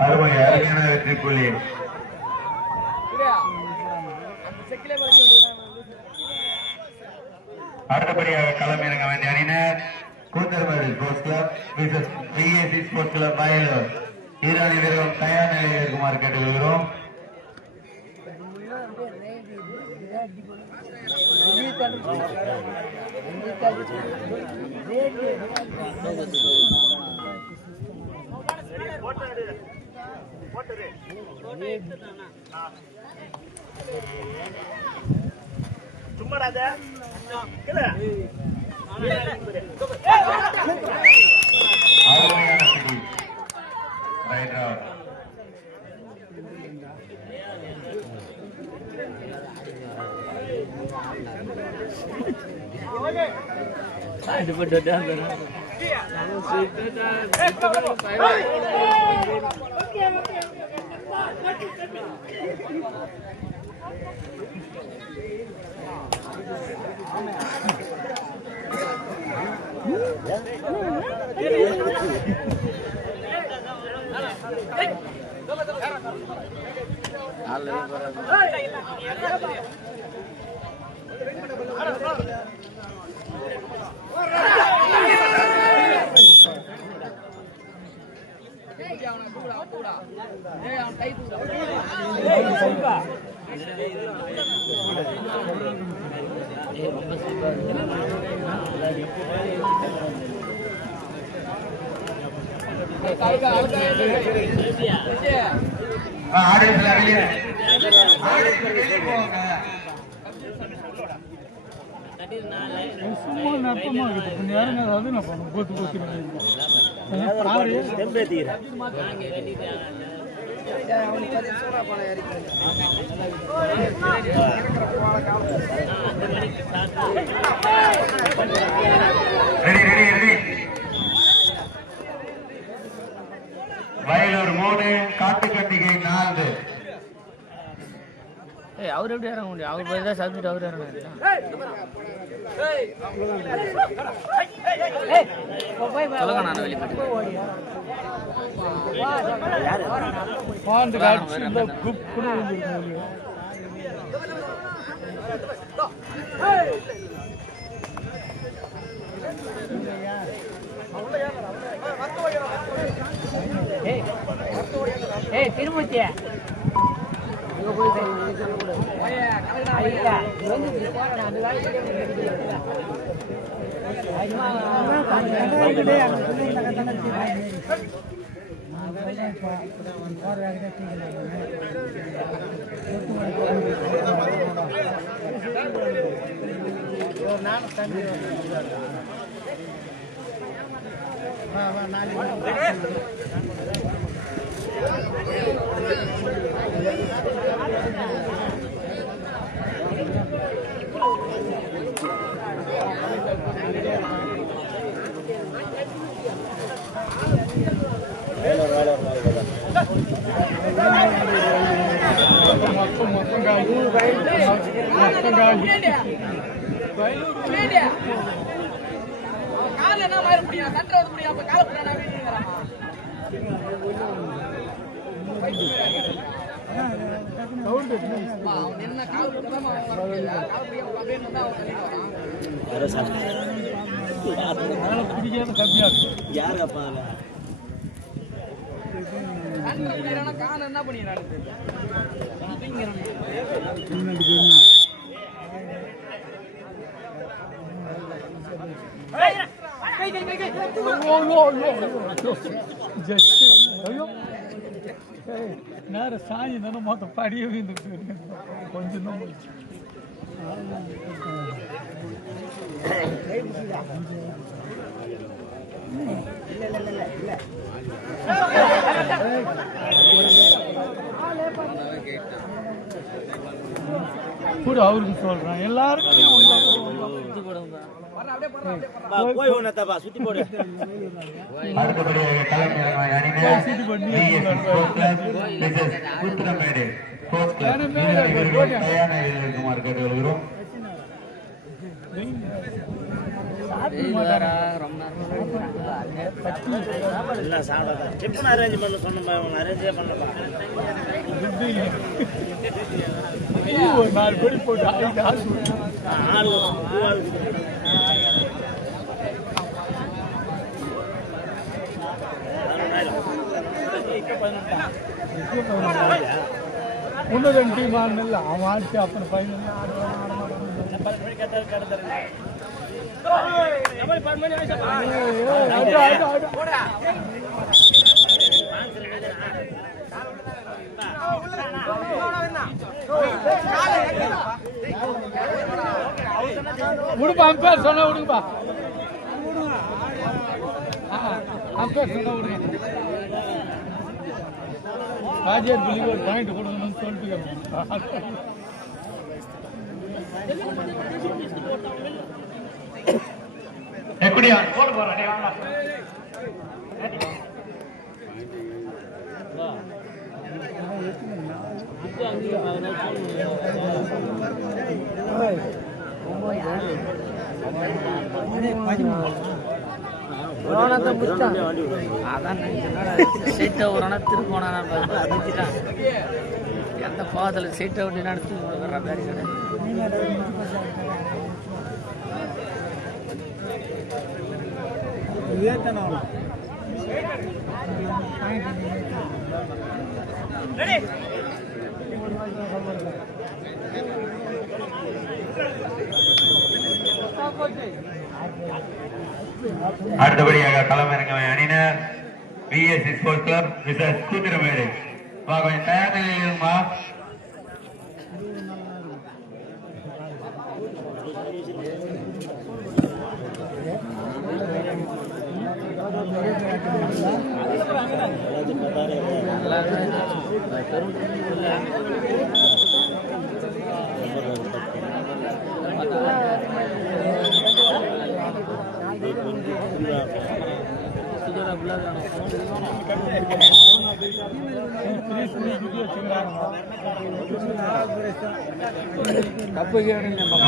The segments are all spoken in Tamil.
அருமை அருமையான வெற்றி புள்ளி. அடுத்தபடியாக களம் இறங்க வேண்டிய அணியினர் கூத்தர்மேடு ஸ்போர்ட்ஸ் கிளப் விசஸ் பிஎஸ்சி ஸ்போர்ட்ஸ் கிளப் வயலூர். ஈரானி வீரர்கள் தயார் நிலையில் இருக்குமாறு கேட்டுக்கொள்கிறோம். அருமையான பிடி. Right out. சும்மா நப்பமா இருக்கு. கொஞ்சம் நேரம் அதாவது நான் பண்ண போட்டு போட்டு வயலூர் 3 காட்டுக்கட்டிகை 4. அவர் எப்படி இறங்க முடியும்? அவர் போய் தான் சப்ஜெக்ட் அவர் இறங்க நான் வெளிப்பட்டு திருமூர்த்தி நேரம் சாஞ்சி தானே மொத்தம் படியே வீந்துட்டு கொஞ்சம் தான் போச்சு. கூட அவருக்கு சொல்றேன் எல்லாருக்கும் அடுத்தபடியாக களமிறங்கும் அணியினர் VSS Sports Club versus கூத்திரமேடு Sports Club. வீரர்கள் தயார் நிலையில் இருக்குமாறு கேட்டுக்கொள்கிறோம். ஒரு 4 கோடி போட்டு ஒன்று 2 டீம் ஆடல அவன் ஆச்சு அப்புறம் ஃபைனல் விடுப்பா அம்பேர் சொன்னா விடுங்கப்பா அம்பேர் சொன்னா விடுங்க ராஜேஷ் பிள்ளைக்கு ஒரு பாயிண்ட் கொடுக்கணும்னு சொல்லிட்டு எப்படியா போட போறேன் எந்த பாதத்தில் சீட்டை விட்டு நடத்தி கொடுக்குற மாதிரி அடுத்தபடியாக களமிறங்கும் அணியினர் VSS Sports Club versus கூத்திரமேடு. கொஞ்சம் தயார் நிலையில் இருக்குமா?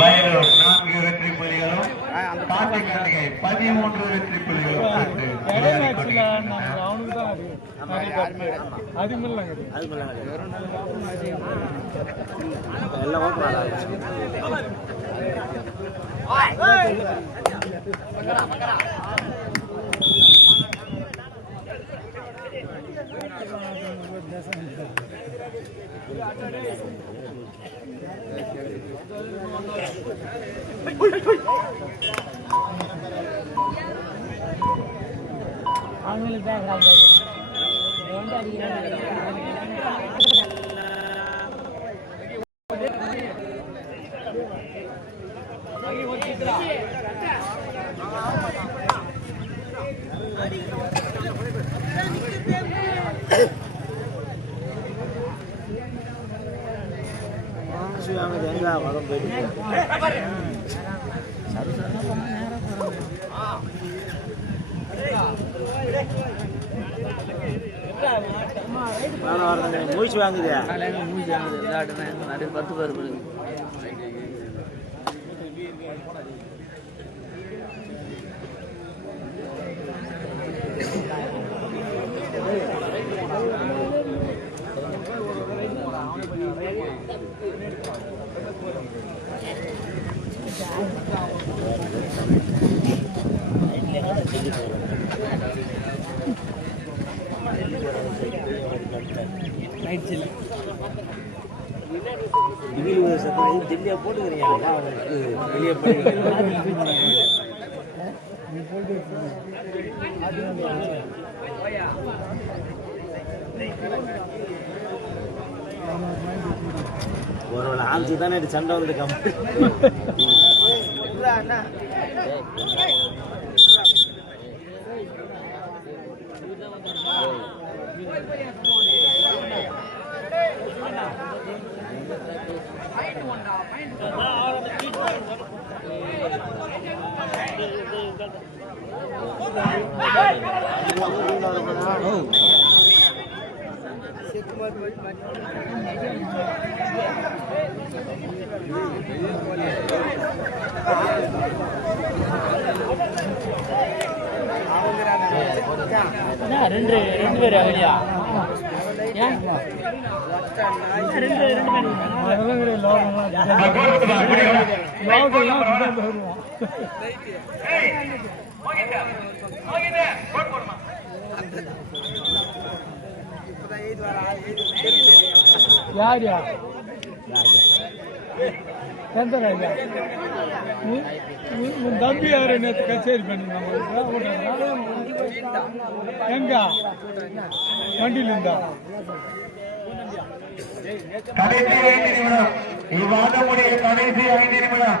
வயலூர் 4 வெற்றி புள்ளிகளும் கார்த்திகை 13 வெற்றி புள்ளிகளும் பெற்று விளையாடிக் கொண்டிருக்கின்றனர். அவனுக்கு தான் அதுமில்ல அவங்களுக்கு தான் மூச்சு வாங்குது மூஞ்சி வாங்குது நிறைய 10 பேர் தில்லியா போட்டுக்கிறீங்க அவனுக்கு வெளியே போய் ஒரு ஆஞ்சு தானே சண்டை வந்து கம்பெனி ரெண்டு பேர் அவளியா யாரியா எந்த ராஜா உன் தம்பி யாரு நேற்று கச்சேரி பண்ணிருந்தாங்க எங்க வண்டியில் இருந்தா கடைசி 5 நிமிடம் இவ்வாதமுடைய கடைசி 5 நிமிடம்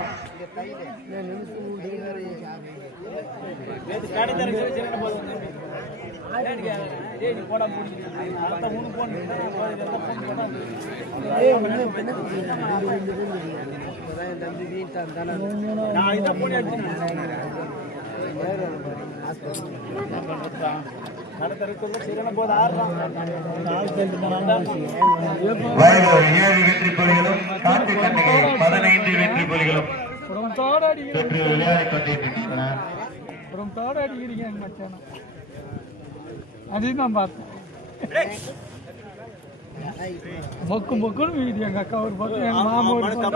வயலூர் 7 வெற்றி புலிகளும் காட்டுக்கண்ணிகை 15 வெற்றி புலிகளும் பெற்று விளையாடிக் கொண்டிருக்கின்றன. அடிக்கிறீங்க மச்சான அதையும் நான் பார்த்தேன். மொக்கு மொக்குன்னு வீடு எங்க அக்கா ஒரு பக்கம் எங்க மாமா ஒரு பக்கம்.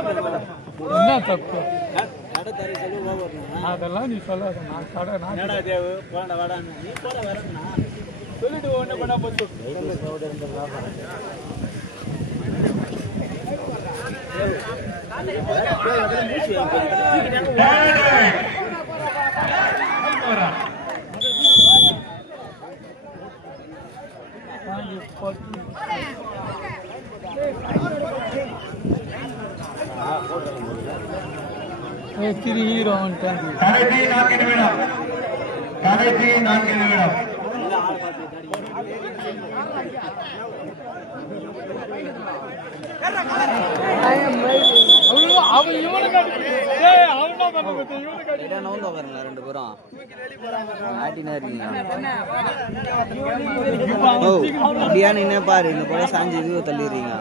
என்ன தப்பு அதெல்லாம் நீ சொல்லாத. நான் கடை சொல்லிட்டு ஒண்ணு பண்ண போட்டு ஹீரோ கடைசி 4 நிமிடம் கடைசி 4 நிமிடம் அவன் இவனுக்கு ரெண்டு பேரும் ஆட்டினா இருக்கீங்க அப்படியா நின்று பாரு இந்த போல சாஞ்சி இதுவோ தள்ளிடுறீங்க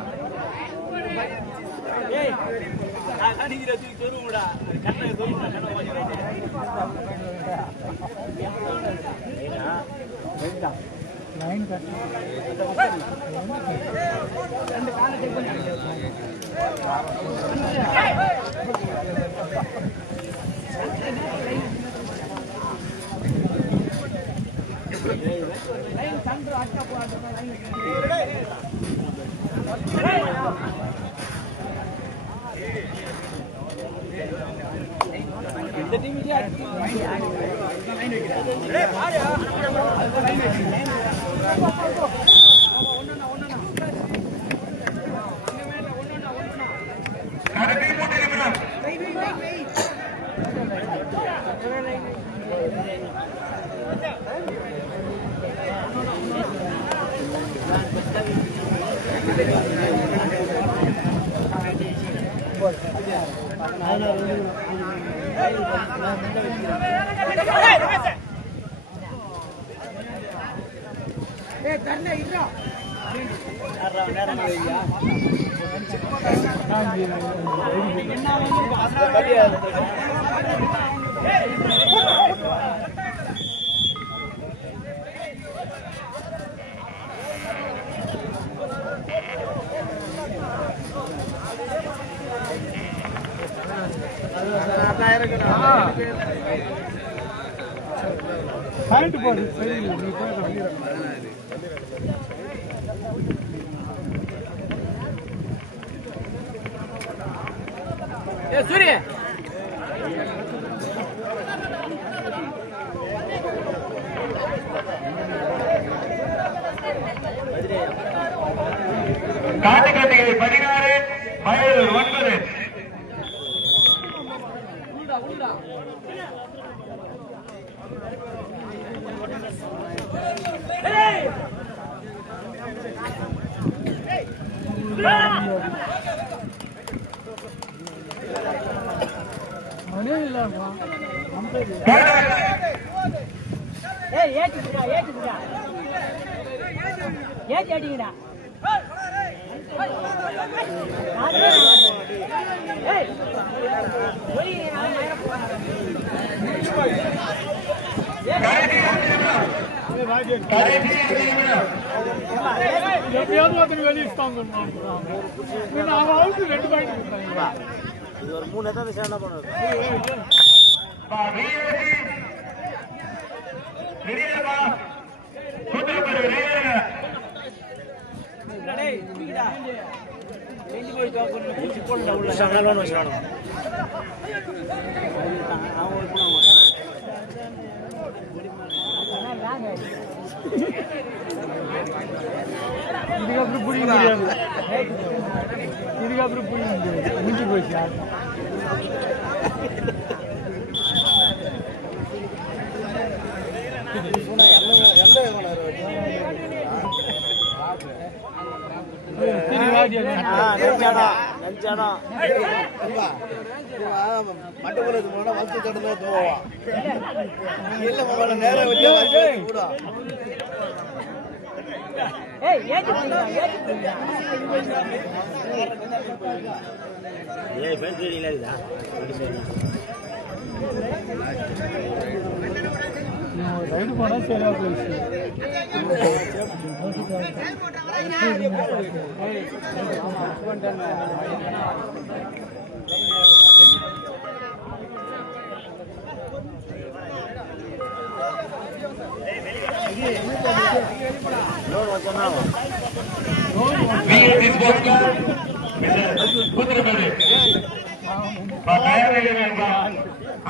கரண்ட் போடு சரி நீ போய் சூரிய காட்டுக்கட்டிகை 16 வயலூர் 9. அவனே இல்லப்பா எப்படியாவது ஒருத்தர் வெளியே இஷ்டம் நான் அவளுக்கு 2 பாயிண்ட் கொடுத்தாங்க. இது ஒரு 3 எதாவது சேர்ந்தா பண்ணுறது இதுக்கப்புறம் பிடிக்க முடியாது. இதுக்கப்புறம் பிடிக்க முடியாது. முடிஞ்சு போச்சு. மட்டக்குறதுக்கு போனா வந்து கடந்து போவா இல்ல நேரம் வச்சு ரைடு போனா சரியா போயிடுச்சு.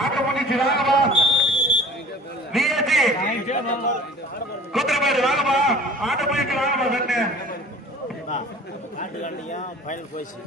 ஆட்ட முடிச்சு வாங்கப்பா. குதிரைபாடு வாங்கப்பா. ஆட்ட முடிச்சு வாங்கப்பா. காட்டு காண்டியா ஃபைனல் போயிடுச்சு.